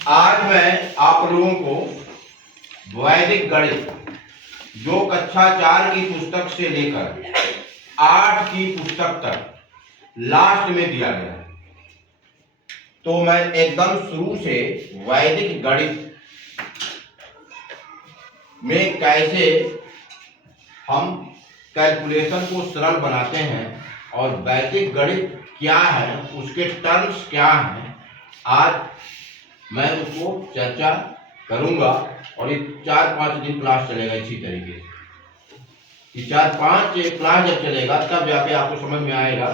आज मैं आप लोगों को वैदिक गणित जो कक्षा 4 की पुस्तक से लेकर 8 की पुस्तक तक लास्ट में दिया गया है, तो मैं एकदम शुरू से वैदिक गणित में कैसे हम कैलकुलेशन को सरल बनाते हैं और वैदिक गणित क्या है, उसके टर्म्स क्या हैं, आज मैं उसको चर्चा करूंगा। और ये 4-5 दिन क्लास चलेगा इसी तरीके से। ये 4-5 क्लास जब चलेगा तब जाके आपको समझ में आएगा,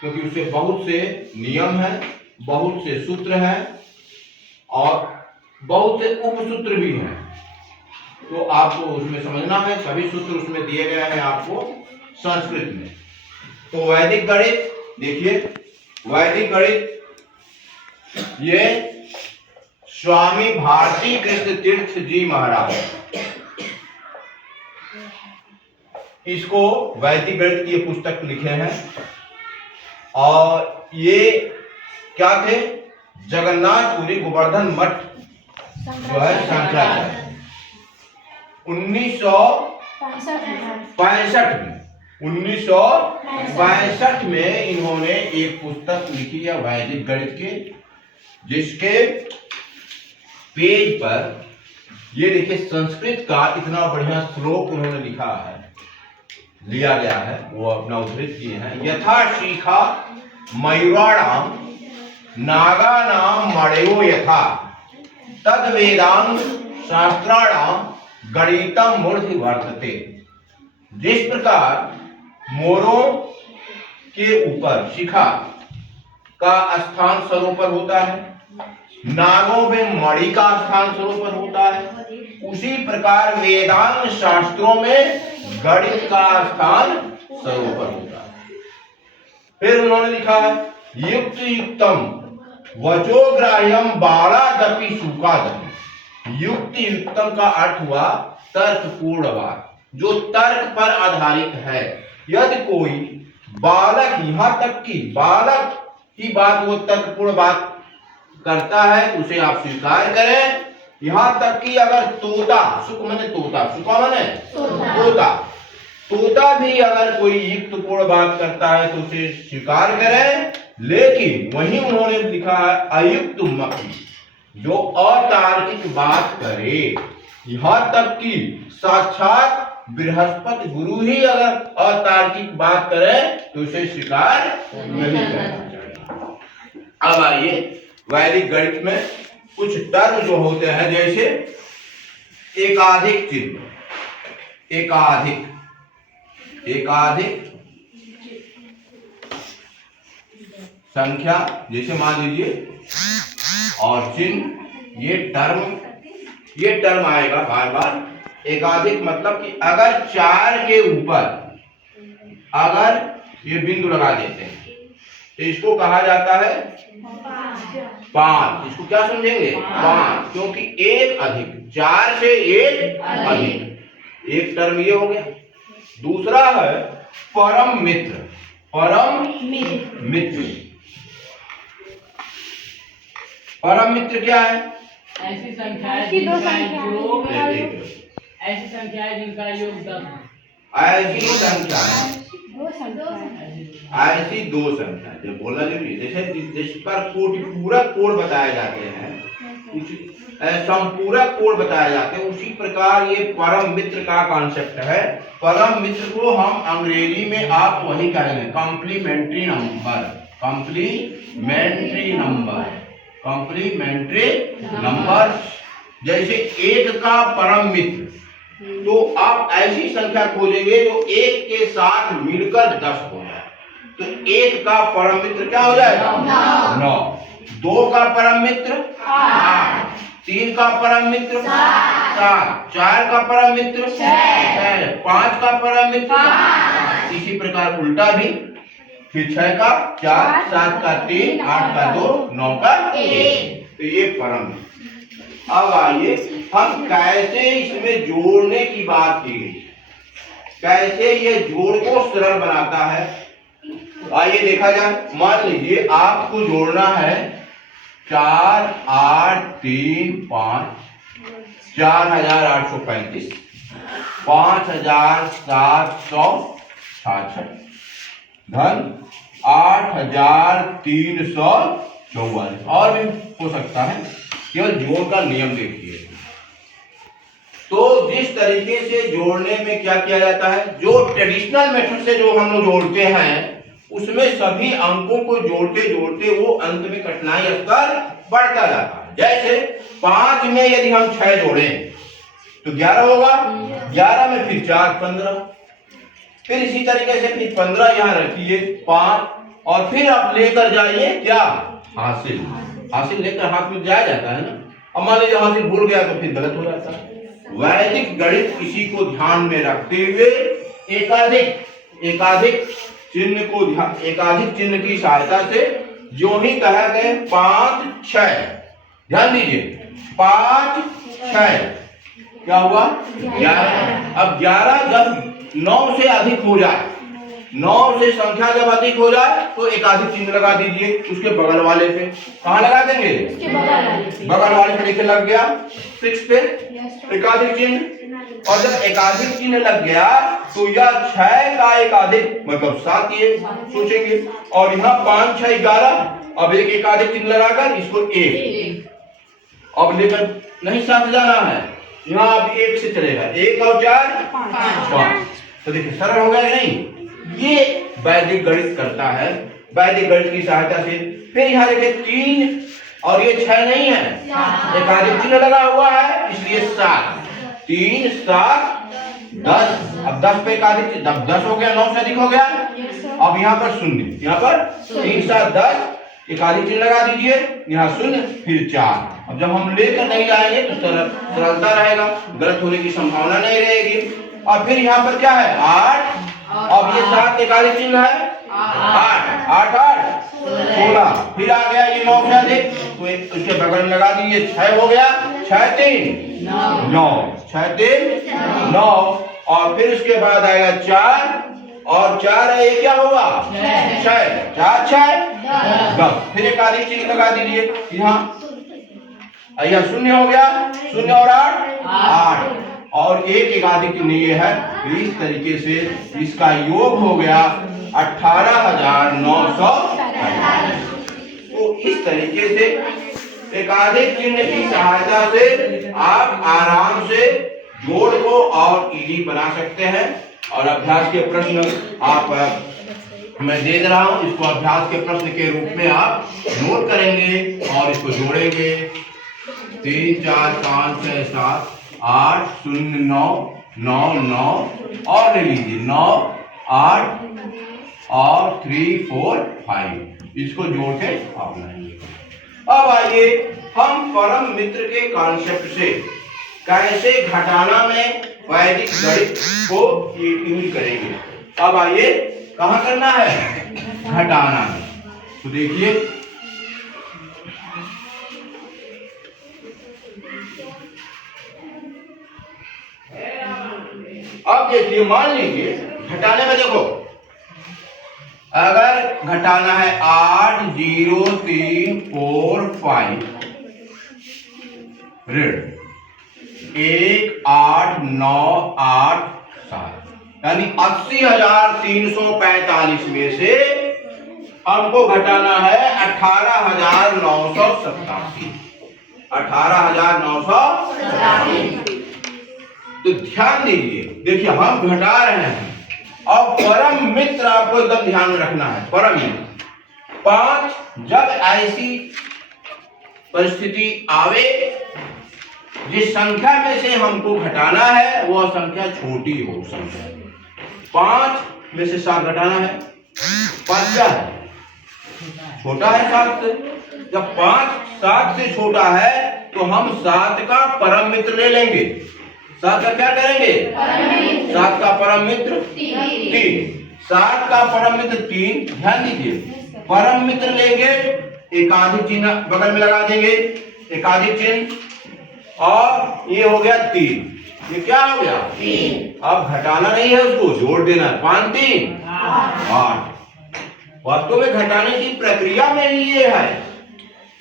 क्योंकि उससे बहुत से नियम हैं, बहुत से सूत्र हैं और बहुत से उपसूत्र भी हैं, तो आपको उसमें समझना है। सभी सूत्र उसमें दिए गए हैं आपको संस्कृत में। तो वैदिक गणित देखिए, वैदिक गणित ये स्वामी भारती कृष्ण तीर्थ जी महाराज, इसको वैदिक गणित की पुस्तक लिखे हैं। और ये क्या थे? जगन्नाथपुरी गोवर्धन मठ जो है शंकराचार्य 1965 में इन्होंने एक पुस्तक लिखी है वैदिक गणित के, जिसके पेज पर ये देखिए संस्कृत का इतना बढ़िया श्लोक उन्होंने लिखा है, लिया गया है, वो अपना उद्धृत किए हैं। यथा शिखा मयूराणाम नागानाम मणयो यथा तद वेदांग शास्त्राणाम गणितम मूर्धि वर्तते। जिस प्रकार मोरों के ऊपर शिखा का स्थान सरोपर होता है, नागों में मणि का स्थान सरोपर होता है, उसी प्रकार वेदांग शास्त्रों में गणित का स्थान सरोपर होता है। फिर उन्होंने लिखा है युक्त युक्तम वचोग्राह्यम बालादपि शुकादपि। युक्त युक्तम का अर्थ हुआ तर्कपूर्ण बात, जो तर्क पर आधारित है। यदि कोई बालक, यहाँ तक कि बालक की बात वो तर्कपूर्ण बात करता है, उसे आप स्वीकार करें। यहाँ तक कि अगर तोता, सुख माने तोता, सुखा माने तोता, तोता भी अगर कोई युक्तपूर्ण बात करता है तो उसे स्वीकार करें। लेकिन वहीं उन्होंने लिखा है अयुक्त मक्खी, जो अतार्किक बात करे। यहाँ तक कि साक्षात बृहस्पति गुरु ही अगर अतार्किक बात करे तो उसे स्वीकार नहीं करना चाहिए। अब आइए वैदिक गणित में कुछ टर्म जो होते हैं, जैसे एकाधिक चिन्ह, एकाधिक संख्या, जैसे मान लीजिए, और चिन्ह, ये टर्म आएगा बार बार। एकाधिक मतलब कि अगर 4 के ऊपर अगर ये बिंदु लगा देते हैं तो इसको कहा जाता है 5। इसको क्या समझेंगे? 5, क्योंकि एक अधिक, 4 से एक अधिक, एक टर्म ये हो गया। दूसरा है परम मित्र। परम मित्र क्या है? ऐसी संख्या है जिनका योग 10। ऐसी दो संख्या जो बोला जरूरी, जैसे जिस पर पूरक कोड बताए जाते हैं, संपूरक कोड बताए जाते हैं, उसी प्रकार ये परम मित्र का कॉन्सेप्ट है। परम मित्र को हम अंग्रेजी में आप वही कहेंगे कॉम्प्लीमेंट्री नंबर। जैसे 1 का परम मित्र, तो आप ऐसी संख्या खोजेंगे जो 1 के साथ मिलकर 10 हो जाए, तो 1 का परम मित्र क्या हो जाएगा? 9। 2 का परम मित्र 8, 3 का परम मित्र 7, 4 का परम मित्र 6, 5 का परम मित्र 5। इसी प्रकार उल्टा भी, फिर 6 का 4, 7 का 3, 8 का 2, 9 का 1। तो ये परम मित्र। अब आइए हम कैसे इसमें जोड़ने की बात की गई, कैसे ये जोड़ को सरल बनाता है। आइए देखा जाए। मान लीजिए आपको जोड़ना है 4 8 3 5 4835 5766 धन 8344 और भी हो सकता है, केवल जोड़ का नियम देखिए। तो जिस तरीके से जोड़ने में क्या किया जाता है, जो ट्रेडिशनल मेथड से जो हम लोग जोड़ते हैं उसमें सभी अंकों को जोड़ते जोड़ते वो अंत में कठिनाई स्तर बढ़ता जाता है। जैसे 5 में यदि हम 6 जोड़ें तो 11 होगा, 11 में फिर 4 15, फिर इसी तरीके से फिर 15 यहाँ रखिए 5, और फिर आप लेकर जाइए क्या, हासिल। हासिल लेकर हाथ में जाया जाता है ना। अब मान लीजिए हासिल भूल गया तो फिर गलत हो जाता है। वैदिक गणित इसी को ध्यान में रखते हुए एकाधिक चिन्ह की सहायता से जो ही कहा गए 5 6, ध्यान दीजिए 5 6 क्या हुआ 11। अब 11 जब 9 से अधिक हो जाए, 9 से संख्या जब अधिक हो जाए तो एकाधिक चिन्ह लगा दीजिए उसके बगल वाले पे। कहाँ लगा देंगे, बगल वाले पे लिखे लग गया 6 पे एकाधिक चिन्ह। और जब एकाधिक चिन्ह लग गया तो यह 6 का एकाधिक मतलब 7 ये सोचेंगे, और यहाँ 5 6 11, अब एक एकाधिक चिन्ह लगाकर इसको 1, अब लेकर नहीं साथ जाना है, यहाँ अब 1 से चलेगा, 1 और 4 5। तो देखिए सरल हो गया नहीं। ये वैदिक गणित करता है, वैदिक गणित की सहायता से। फिर यहाँ देखिए 3 और ये 6 नहीं है, एकाधिक चिन्ह लगा हुआ है इसलिए 7, 3 7 10। अब 10 पे एकाधिक 10 हो गया, 9 से अधिक हो गया। अब यहाँ पर शून्य, यहाँ पर 3 7 10 एकाधिक चिन्ह लगा दीजिए, यहाँ शून्य फिर 4। अब जब हम लेकर नहीं जाएंगे तो सरलता रहेगा, गलत होने की संभावना नहीं रहेगी। और फिर यहाँ पर क्या है 8, अब ये 7 एकाधिक चिन्ह है 8 8 8 16, फिर आ गया ये 9 से अधिक तो उसके बगल में लगा दीजिए 6 हो गया, 6 3 9 6 3 9, और फिर उसके बाद आएगा 4 और 4 है ये क्या होगा 6 4 6 10, फिर एकाधिक चिन्ह लगा दीजिए यहाँ, यह 0 हो गया, 0 और 8 8, और एक एकाधिक चिन्ह ये है। इस तरीके से इसका योग हो गया 18,945। तो इस तरीके से एकाधिक चिन्ह की सहायता से आप आराम से जोड़ को और इजी बना सकते हैं। और अभ्यास के प्रश्न आप मैं दे रहा हूं, इसको अभ्यास के प्रश्न के रूप में आप नोट करेंगे और इसको जोड़ेंगे। 3 4 5 6 7 8 0 9 9 9 और ले लीजिए 9 8 और 3 4 5, इसको जोड़ के आप लाएंगे। अब आइए हम परम मित्र के कॉन्सेप्ट से कैसे घटाना में वैदिक गणित को यूज करेंगे। अब आइए कहाँ करना है, घटाना में। तो देखिए अब देखिए मान लीजिए घटाने में देखो, अगर घटाना है 8 0 3 4 5 ऋण 1 8 9 8 7, यानी 80,345 में से हमको घटाना है 18,987। 18,987। तो ध्यान दीजिए, देखिए हम घटा रहे हैं। अब परम मित्र आपको एकदम ध्यान में रखना है। परम मित्र 5, जब ऐसी परिस्थिति आवे जिस संख्या में से हमको घटाना है वह संख्या छोटी हो, संख्या 5 में से 7 घटाना है, 5 क्या है, छोटा है 7 से। जब 5 7 से छोटा है तो हम 7 का परम मित्र ले लेंगे। 7 का क्या करेंगे, 7 का परम मित्र 3, 7 का परम मित्र 3। ध्यान दीजिए परम मित्र लेंगे, एकाधिक चिन्ह बगल में लगा देंगे, एकाधिक चिन्ह, और ये हो गया 3। ये क्या हो गया 3। अब घटाना नहीं है, उसको जोड़ देना है। 5 3 8। वास्तव में घटाने की प्रक्रिया में ही ये है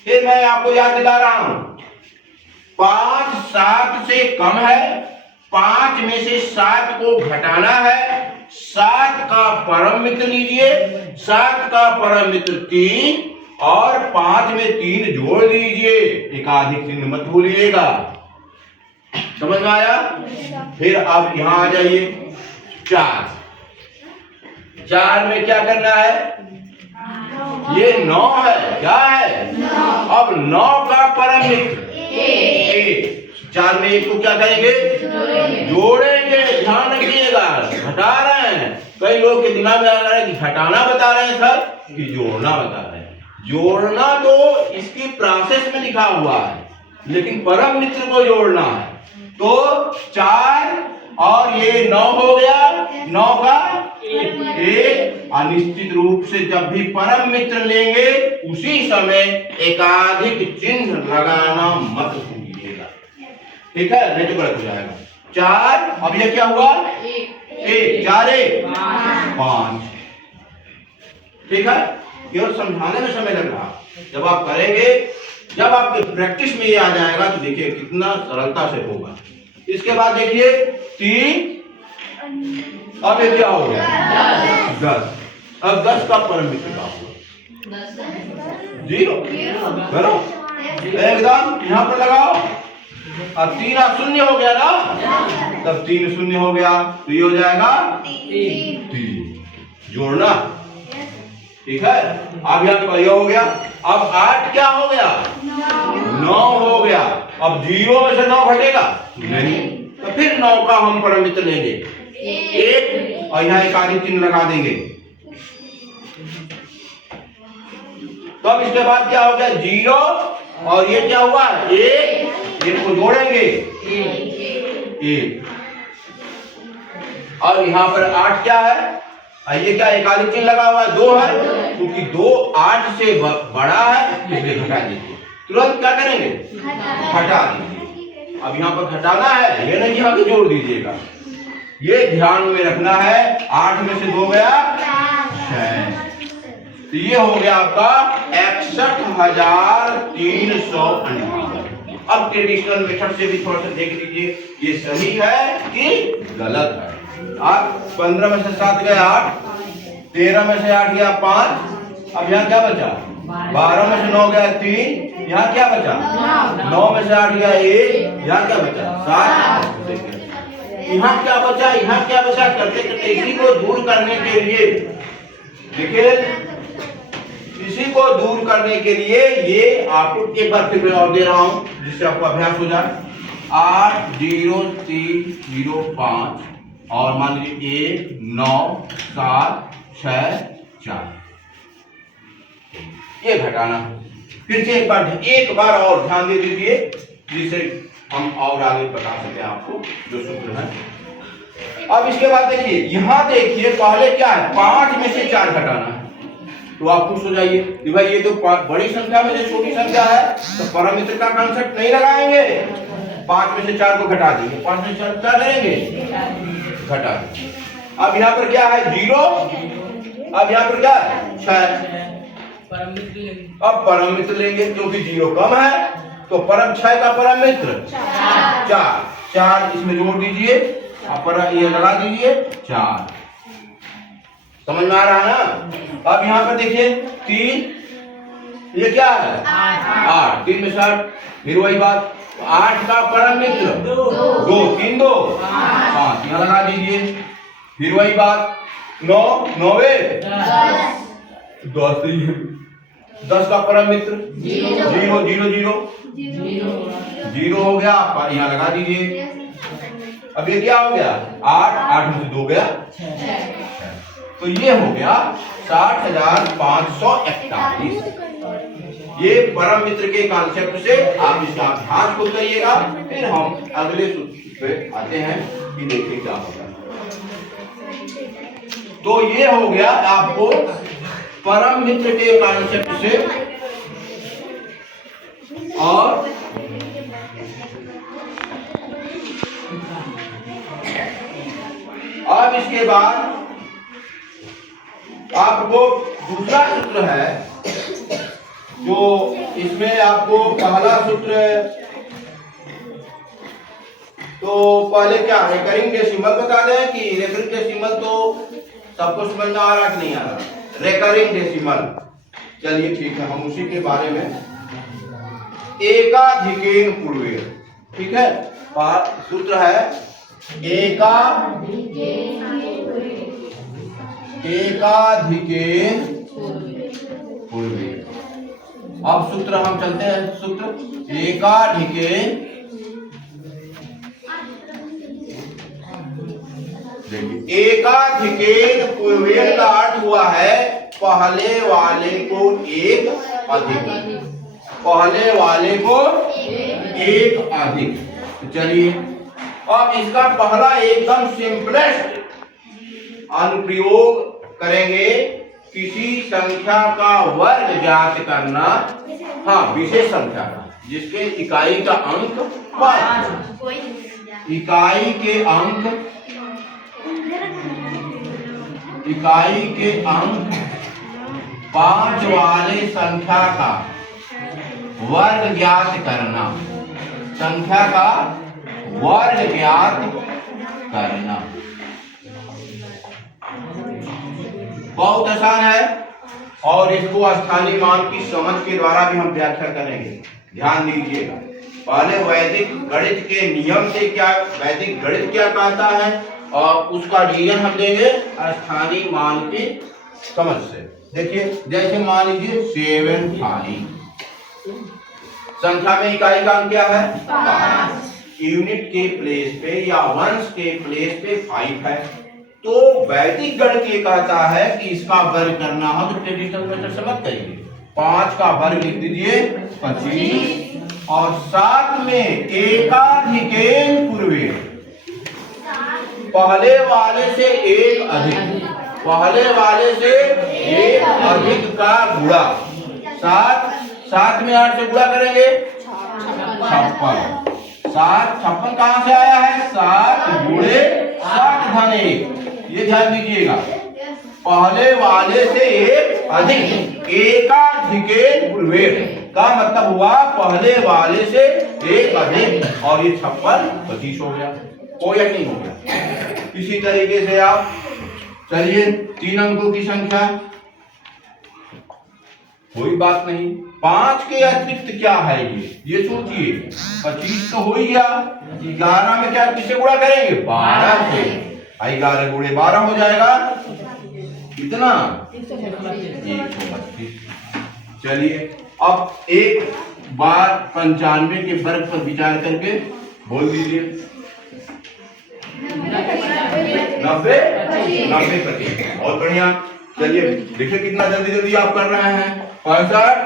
फिर मैं आपको याद दिला रहा हूं, 5 7 से कम है, 5 में से 7 को घटाना है, 7 का परम मित्र लीजिए, 7 का परम मित्र 3 और 5 में 3 जोड़ दीजिए, एकाधिक चिन्ह मत भूलिएगा। समझ में आया? फिर अब यहां आ जाइए, 4 में क्या करना है? ये 9 है, क्या है? अब 9 का परम मित्र 1, 4 में 1 को क्या करेंगे? जोड़ेंगे। ध्यान रखिएगा, घटा रहे हैं। कई लोग के दिमाग में आ रहा है कि घटाना बता रहे हैं सर कि जोड़ना बता रहे हैं। जोड़ना तो इसकी प्रोसेस में लिखा हुआ है, लेकिन परम मित्र को जोड़ना है। तो 4 और ये 9 हो गया, 9 का 1। अनिश्चित रूप से जब भी परम मित्र लेंगे उसी समय एकाधिक चिन्ह लगाना मत भूलिएगा, ठीक है? नहीं तो गलत हो जाएगा। 4, अब ये क्या हुआ? 1, 4 1 5, ठीक है? केवल समझाने में समय लग रहा, जब आप करेंगे, जब आपके प्रैक्टिस में ये आ जाएगा तो देखिए कितना सरलता से होगा। इसके बाद देखिए 3, अब ये क्या हो गया? 10। अब 10 का परम मित्र का हुआ 0, करो एकदम यहां पर लगाओ। अब 3 शून्य हो गया ना, तब 3 शून्य हो गया, तो ये हो जाएगा 3। जोड़ना, ठीक है? अब यहाँ पर यह हो गया। अब 8 क्या हो गया? 9 हो गया। अब 0 में से 9 घटेगा नहीं, तो फिर 9 का हम परम मित्र लेंगे 1 और यहाँ एकाधिक चिन्ह लगा देंगे। तो अब इसके बाद क्या हो गया? 0 और ये क्या हुआ? 1 को जोड़ेंगे 1 और यहाँ पर 8 क्या है? ये क्या एकाधिक चिन्ह लगा हुआ है? 2 है, क्योंकि 2 8 से बड़ा है, इसलिए घटा दीजिए। तुरंत क्या करेंगे? घटा दीजिए। अब यहाँ पर घटाना है, ये नहीं कि आगे जोड़ दीजिएगा, ये ध्यान में रखना है। 8 में से 2 गया 6, तो ये हो गया आपका 61,398। अब ट्रेडिशनल मेथड से भी थोड़ा सा देख लीजिए, ये सही है कि गलत है। आप 15 में से 7 गया 8, 13 में से 8 गया 5, अब यहाँ क्या बचा? 12 में से 9 गया 3, यहाँ क्या बचा? 9 में से 8 गया 1, यहाँ क्या बचा? 7। यहाँ क्या बचा? यहाँ क्या बचा? करते करते इसी को दूर करने के लिए, देखिए इसी को दूर करने के लिए ये आपको एक बार फिर मैं और दे रहा हूं, जिससे आपको अभ्यास हो जाए। 8 0 3 0 5 और मान लीजिए 1 9 7 6 4, ये घटाना। फिर से एक बार और ध्यान दे दीजिए, जिससे हम और आगे बता सके आपको जो सूत्र है। अब इसके बाद देखिए, यहां देखिए पहले क्या है? 5 में से 4 घटाना है। तो आप खुश हो जाइए कि भाई ये तो बड़ी संख्या में से छोटी संख्या है, तो परम मित्र का कांसेप्ट नहीं लगाएंगे। 5 में से 4 को घटा देंगे, 5 में से 4 क्या करेंगे? घटा देंगे। अब यहाँ पर क्या है? 0, अब यहाँ पर क्या है? 6। अब परम मित्र लेंगे, क्योंकि 0 कम है, तो परम 6 का परम मित्र 4 इसमें जोड़ दीजिए, ये लगा दीजिए 4। समझ में आ रहा है ना? अब यहाँ पर देखिए 3, ये क्या है? 8, 3 में 7, फिर वही बात, 8 का परम मित्र 2 3 2 5, यहाँ लगा दीजिए, फिर वही बात 9 9 10 10 का परम मित्र 0 0 0 0 हो गया, आप यहाँ लगा दीजिए। अब ये क्या हो गया? 8 में से 2 गया 6, तो ये हो गया 60,541। ये परम मित्र के कॉन्सेप्ट से आप इसका अभ्यास को करिएगा, फिर हम अगले सूत्र पे आते हैं कि देखिए क्या होगा। तो ये हो गया आपको परम मित्र के कॉन्सेप्ट से। और अब इसके बाद आपको दूसरा सूत्र है जो इसमें आपको पहला सूत्र, तो पहले क्या रेकरिंग डेसिमल बता दें कि रेकरिंग डेसिमल तो सबको समझ में आ रहा है कि नहीं आ रहा? रेकरिंग डेसिमल, चलिए ठीक है, हम उसी के बारे में। एकाधिकेन पूर्वेण, ठीक है, सूत्र है एकाधिकेन पूर्वेण। अब सूत्र हम चलते हैं, सूत्र एकाधिकेन, एकाधिकेन पूर्वेण का अर्थ हुआ है पहले वाले को एक अधिक, पहले वाले को एक अधिक। तो चलिए अब इसका पहला एकदम सिंपलेस्ट अनुप्रयोग करेंगे, किसी संख्या का वर्ग ज्ञात करना, हाँ विशेष संख्या का, जिसके इकाई का अंक 5, इकाई के अंक 5 वाले संख्या का वर्ग ज्ञात करना, संख्या का वर्ग ज्ञात करना बहुत आसान है, और इसको स्थानीय मान की समझ के द्वारा भी हम व्याख्या करेंगे। ध्यान दीजिएगा, पहले वैदिक गणित के नियम से क्या, वैदिक गणित क्या कहता है, और उसका रीजन हम देंगे स्थानीय मान की समझ से। देखिए जैसे मान लीजिए 7 संख्या में इकाई का अंक क्या है 5, यूनिट के प्लेस पे या वंश के प्लेस पे 5 है, तो वैदिक गणित ये कहता है कि इसका वर्ग करना हो तो ट्रेडिशनल मेथड से मत करिए, 5 का वर्ग लिख दीजिए 25, और साथ में एकाधिकेन पूर्वेण, पहले वाले से एक अधिक, पहले वाले से एक अधिक का गुणा, 7 में 8 से गुणा करेंगे 56, 56 कहां से आया है 7 गुणे 7 धन 1, ये ध्यान दीजिएगा, पहले वाले से एक अधिक, एकाधिकेन पूर्वेण का मतलब हुआ पहले वाले से एक अधिक, और ये 56 25 हो गया, हो या नहीं हो गया? इसी तरीके से आप चलिए 3 अंकों की संख्या, कोई बात नहीं, 5 के अतिरिक्त क्या है ये सोचिए, 25 तो हो ही गया, 11 में क्या किससे गुणा करेंगे 12 से, 11 गुणे 12 हो जाएगा कितना 132। चलिए अब एक बार 95 के वर्ग पर विचार करके बोल दीजिए 90 बहुत बढ़िया। चलिए देखिए कितना जल्दी जल्दी आप कर रहे हैं, 65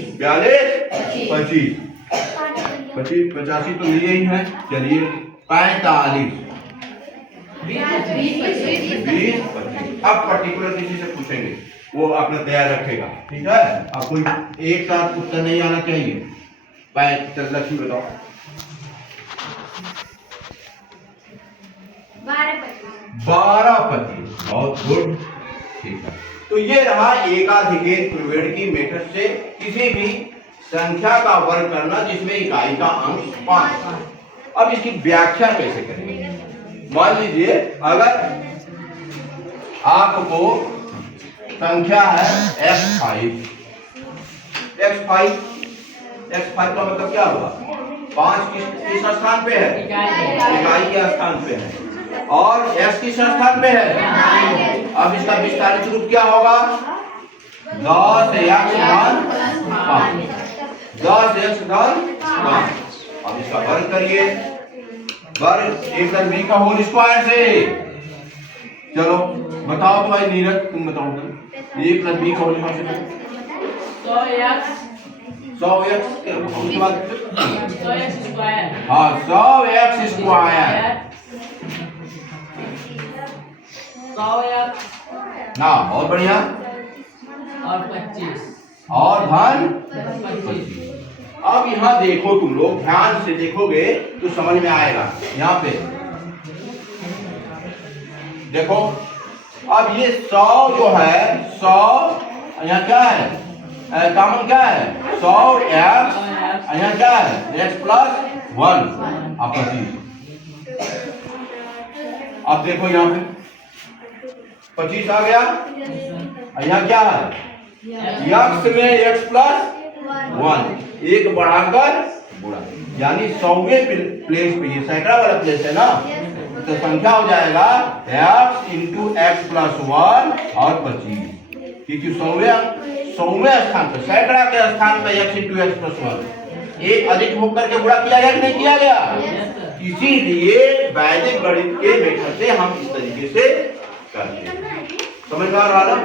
42 25 85 तो लिए ही है। चलिए 45 20 अब पर्टिकुलर किसी से पूछेंगे, वो अपना तैयार रखेगा, ठीक है? अब कोई एक साथ उत्तर नहीं आना चाहिए। लक्ष्मी बताओ 12 बहुत गुड, ठीक है। तो ये रहा एकाधिकेन पूर्वेण की मेथड से किसी भी संख्या का वर्ग करना जिसमें इकाई का अंक 5। अब इसकी व्याख्या कैसे करेंगे? मान लीजिए अगर आपको संख्या है x5 का मतलब क्या हुआ 5 किस स्थान पे है इकाई के स्थान पे है, और x किस स्थान पे है, अब इसका विस्तारित रूप क्या होगा 10x धन 5। अब इसका वर्ग करिए, वर्ग a + b का होल स्क्वायर से। चलो बताओ तो भाई नीरज तुम बताओ, a + b का होल स्क्वायर से 100x उसके बाद 100x स्क्वायर, हाँ 100x स्क्वायर 100x ना, बहुत बढ़िया, और 25 और धन 25। अब यहाँ देखो, तुम लोग ध्यान से देखोगे तो समझ में आएगा। यहाँ पे देखो अब ये 100 जो है 100 यहाँ क्या है कॉमन क्या है 100 x यहाँ क्या है x प्लस 1 अब 25। अब देखो यहाँ पे 25 आ गया। यहाँ क्या है x में x प्लस 1 एक बढ़ाकर बुरा, यानी 100वें प्लेस पे ये सैकड़ा वाला प्लेस है ना, तो संख्या हो जाएगा x इंटू एक्स प्लस 1 और 25, क्योंकि 100वें स्थान पे सैकड़ा के स्थान पे x इंटू एक्स प्लस 1 एक अधिक होकर के बुरा किया गया कि नहीं किया गया। इसीलिए वैदिक गणित के मेथड से हम इस तरीके से करते हैं। समझ में आ रहा है?